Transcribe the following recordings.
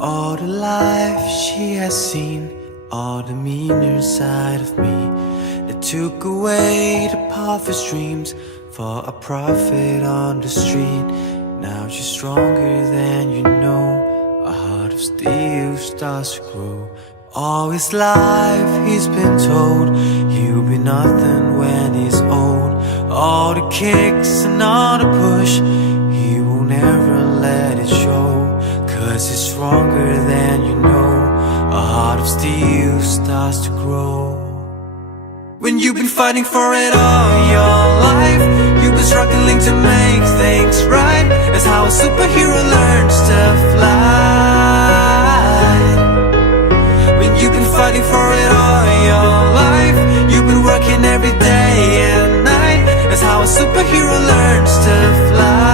All the life she has seen, all the meaner side of me, that took away the parfait's dreams for a profit on the street. Now she's stronger than you know, a heart of steel starts to grow. All his life he's been told he'll be nothing when he's old. All the kicks and all the push, he will never let it show, 'cause he's stronger than you know, a heart of steel starts to grow. When you've been fighting for it all your life, you've been struggling to make things right. That's how a superhero learns to fly. When you've been fighting for it all your life, you've been working every day and night. That's how a superhero learns to fly.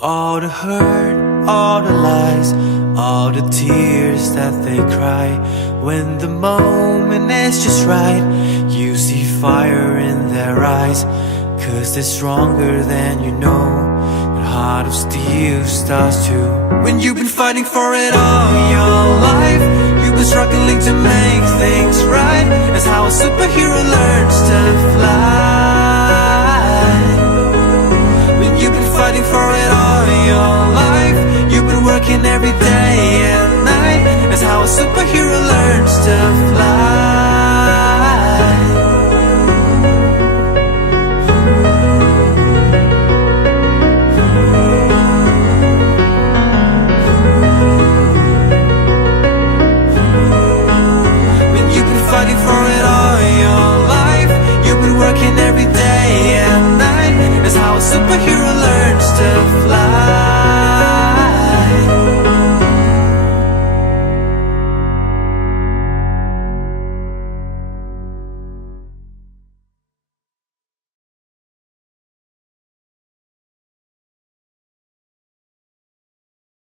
All the hurt, all the lies, all the tears that they cry, when the moment is just right, you see fire in their eyes, 'cause they're stronger than you know, your heart of steel starts to. When you've been fighting for it all your life, you've been struggling to make things right. That's how a superhero learns to fly. When you've been fighting for it all your life, you've been working every day and night. That's how a superhero learns to fly. When you've been fighting for it all your life, you've been working every day and night. That's how a superhero learns